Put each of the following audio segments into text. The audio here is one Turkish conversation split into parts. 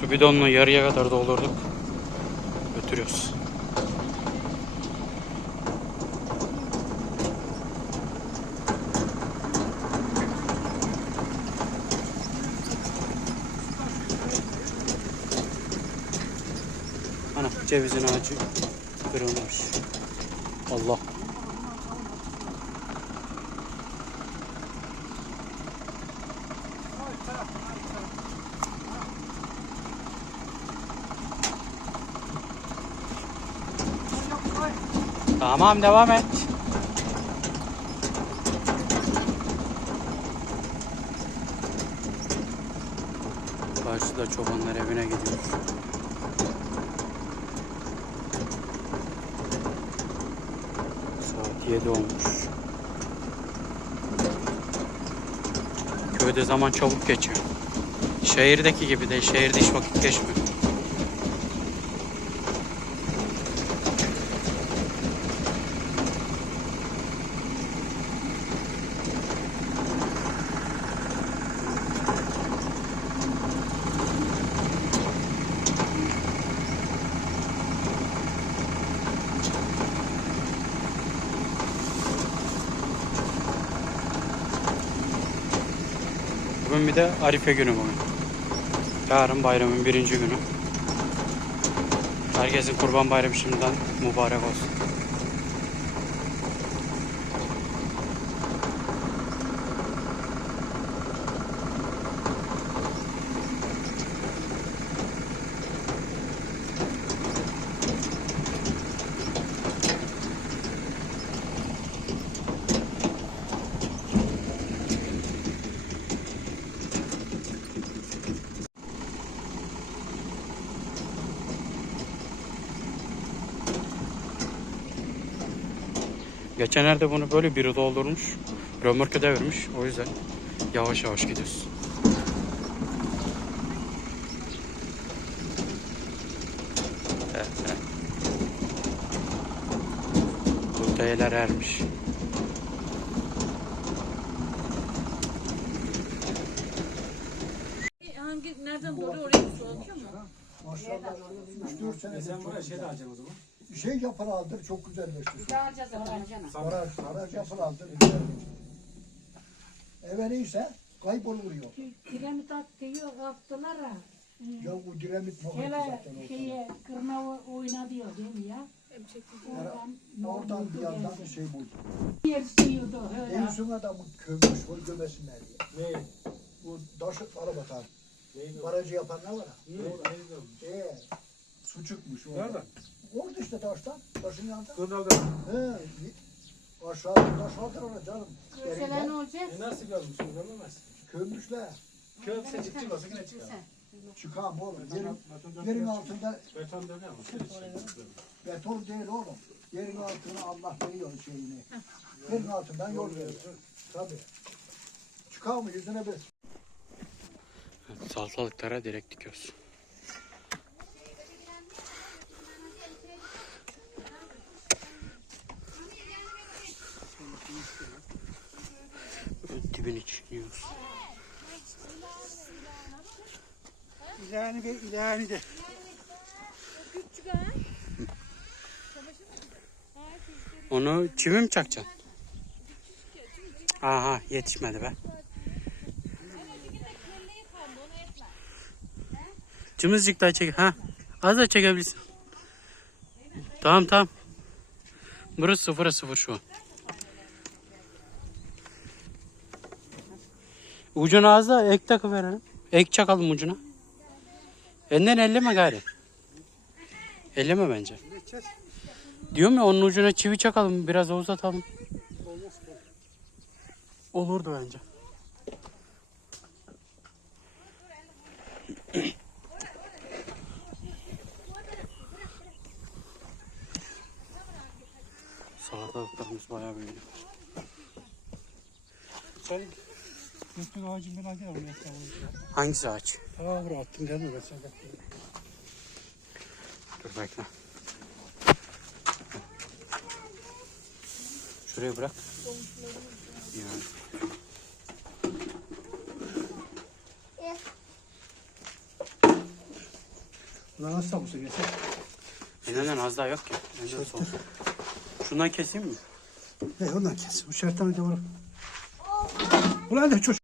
Su bidonunu yarıya kadar doldurduk. Götürüyoruz. Ana cevizin ağacı kırılmış. Allah. Tamam devam et. Karşıda çobanlar evine gidiyor. Saat 7 olmuş. Köyde zaman çabuk geçiyor. Şehirdeki gibi de şehirde hiç vakit geçmiyor. Bugün bir de Arife günü bugün. Yarın bayramın birinci günü. Herkesin kurban bayramı şimdiden mübarek olsun. Geçenlerde bunu böyle biri doldurmuş. Römorka devirmiş. O yüzden yavaş yavaş gidiyoruz. Evet, evet. Buğdaylar ermiş. Hangi nereden doğru oraya su alıyor mu? Maşallah 3-4 sene Sen buraya şey de alacaksın o zaman. Şey yaprağı aldır çok güzelleşti. Dağılacağız ama. Sarar, sarar yaprağı aldır güzelleşti. Eve neyse kayboluyor. Kiremit atıyor attılar ha. Ya bu diremit muhabbeti Hele zaten ortada. şeye kırma oynadı ya değil mi ya? Oradan ne Oradan bir yandan geldi. şey buldu. Yer sıyırdı öyle. En son adamı kömüş var gömesinler diye. Ne? Bu taşı araba tar. Neydi o? Barajı yapanlar var. ha. Ne o? Ee, Su çıkmış orada. Nereden? Orada işte taştan. Taşın yanında. Kırnalda. He. Aşağı taş vardır orada canım. Görseler ne olacak? E nasıl görmüş? Görmemez. Kömmüşler. Kömse çıktı olsa yine çıkar. Şey. Çıkan bu oğlum. Yerin, yerin altında beton dönüyor mu? Şey, beton değil oğlum. Yerin altına Allah veriyor şeyini. Yerin altından yol veriyor. Tabii. Çıkar mı yüzüne bir. Salsalıklara direkt dikiyorsun. 2003 Yunus. İlhani de İlhani de. Onu çivim çakacaksın? Aha yetişmedi be. Cımızcık daha çek. Ha. Az da çekebilirsin. Tamam tamam. Burası sıfıra sıfır şu an. Ucuna az da ek takı verelim. Ek çakalım ucuna. Elinden elleme gari. Elleme bence. Diyorum ya onun ucuna çivi çakalım biraz uzatalım. Olurdu bence. Salatalıklarımız bayağı büyüdü. Sen Üstün ağacın ben alıyorum ya. Hangisi ağaç? Ha buraya attım mi? Ben baktım. Dur bekle. Şuraya bırak. Yani. Bunlar nasıl tabusu geçer? Elinden az daha yok ki. Elinden son. Şundan keseyim mi? He ondan kes. Bu şarttan önce var. Ulan ne çocuk.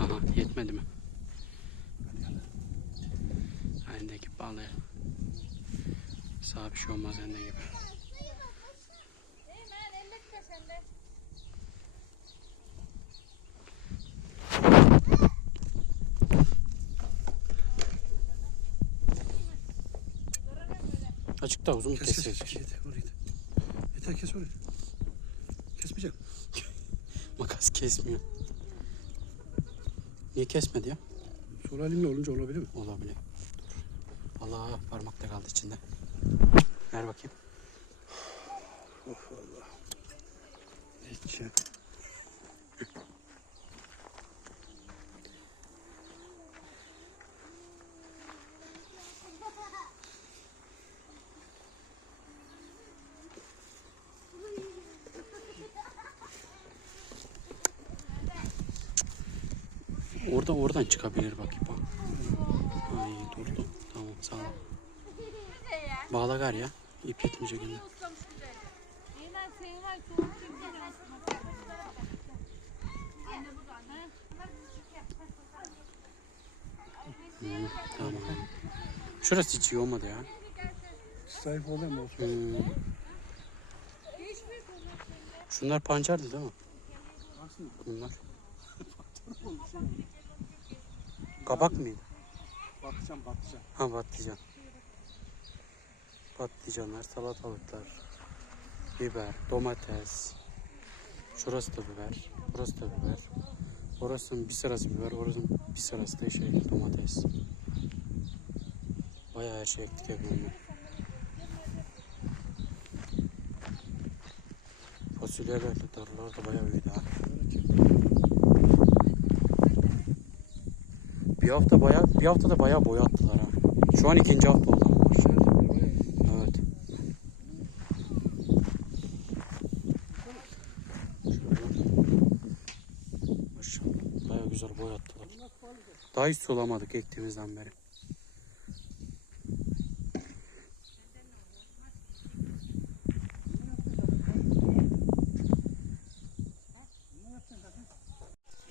Aha yetmedi mi? Elindeki balığı. Elinde gibi. Açık da uzun Kes kes kes. Yeter orayı. Yeter kes orayı. Kesmeyecek. Makas kesmiyor. Niye kesmedi ya? Sol elimle olunca olabilir mi? Olabilir. Allah parmakta kaldı içinde. Ver bakayım. Of Allah. Hiç. Orada oradan çıkabilir bak ipa. Ay durdu. Tamam sağ ol. Bağla gar ya. İp yetmeyecek elinde. Hı, tamam. Şurası hiç iyi olmadı ya. Olan mı olsun? Hmm. Şunlar pancardı değil mi? Bunlar. Kabak mıydı? Bakacağım bakacağım. Ha patlıcan. Patlıcanlar, salatalıklar, biber, domates. Şurası da biber, burası da biber. Orasının bir sırası biber, orasının bir sırası da şey domates. Bayağı her şey ektik evimde. Fasulyelerle darılar da bayağı büyüdü ha. Bir hafta bayağı, bir haftada bayağı boy attılar ha. Şu an ikinci hafta oldu ama maşallah. Evet. Şöyle. Maşallah. Bayağı güzel boy attılar. Daha hiç sulamadık ektiğimizden beri.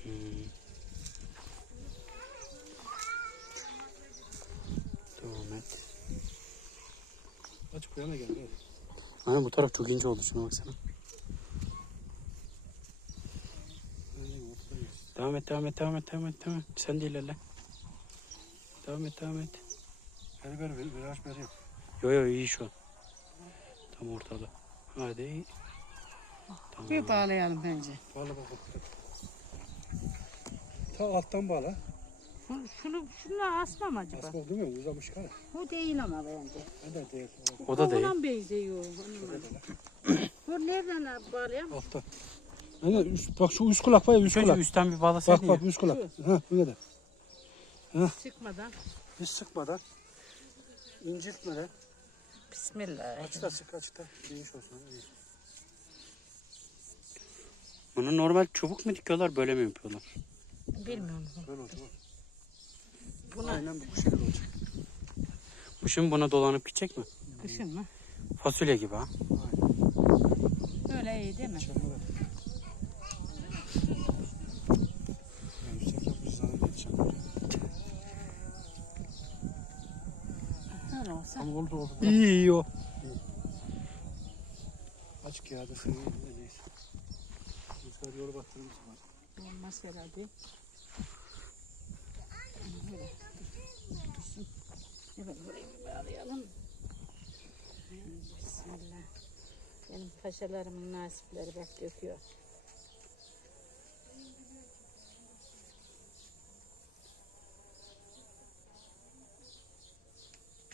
Hmm. Açık yana gel. Aynen bu taraf çok ince oldu şuna baksana. Aynen, ortadayız. Devam et, devam et, devam et, devam et, devam et. Sen de ilerle. Devam et, devam et. Beni ver, ver, ver, aç, ver yap. Yo yo iyi şu an. Tam ortada. Hadi. Tamam. Bir bağlayalım bence. Bağla bakalım. Ta alttan bağla. Şunu, şunu şunla asmam acaba? Asma değil mi? Uzamış kara. Bu değil ama bence. Ben de değil. O da değil. Ona benziyor. Bu nereden bağlayalım? Altta. Aynen, üst, bak şu üst kulak var ya üst Önce kulak. üstten bir Bak bağlasaydın bak ya. üst kulak. Ha bu kadar. Çıkmadan. Hiç sıkmadan. inciltmeden. Bismillah. Açıkta sık açıkta. Geniş olsun. iyi. Bunu normal çubuk mu dikiyorlar böyle mi yapıyorlar? Bilmiyorum. Böyle oldu. bak. Buna Aynen bu şekilde olacak. Bu şimdi buna dolanıp gidecek mi? kışın mı? Fasulye gibi ha. Öyle iyi değil mi? Çamura. Yani yüksek yapmış zannediyor çamur. Öyle olsa. Ama oldu oldu. İyi iyi o. Açık yağda senin neyse. Rüzgar yolu battırmış var. Olmaz herhalde. Evet burayı bir bağlayalım. Bismillah. Benim paşalarımın nasipleri bak döküyor.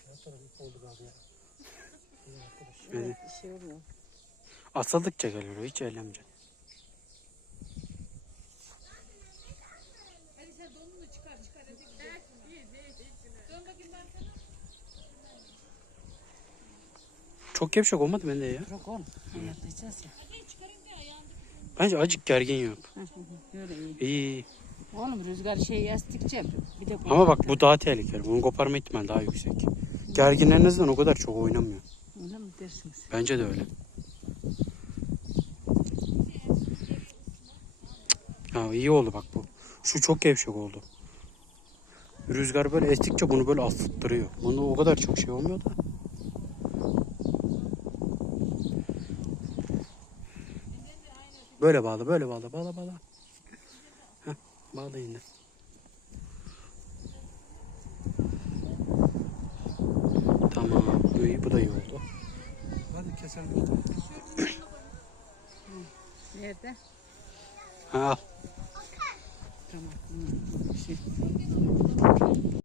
Her tarafı ip oldu abi ya. İyi arkadaş. Evet. Bir şey olmuyor. Geliyor hiç ellemeyeceksin. Çok gevşek olmadı bende ya. Yok oğlum. Ya. Bence acık gergin yap. Hı hı hı. Böyle iyi. İyi. Oğlum rüzgar şey yastıkça bir de Ama bak bu daha tehlikeli. Bunu koparma ihtimali daha yüksek. Gergin en azından o kadar çok oynamıyor. Öyle mi dersiniz? Bence de öyle. Ha iyi oldu bak bu. Şu çok gevşek oldu. Rüzgar böyle estikçe bunu böyle affıttırıyor. Bunu o kadar çok şey olmuyor da. Böyle bağla, böyle bağla, bağla, bağla. Heh, bağla yine. Tamam, bu iyi, bu da iyi oldu. Hadi keselim. Nerede? Ha, al. Tamam. Şey.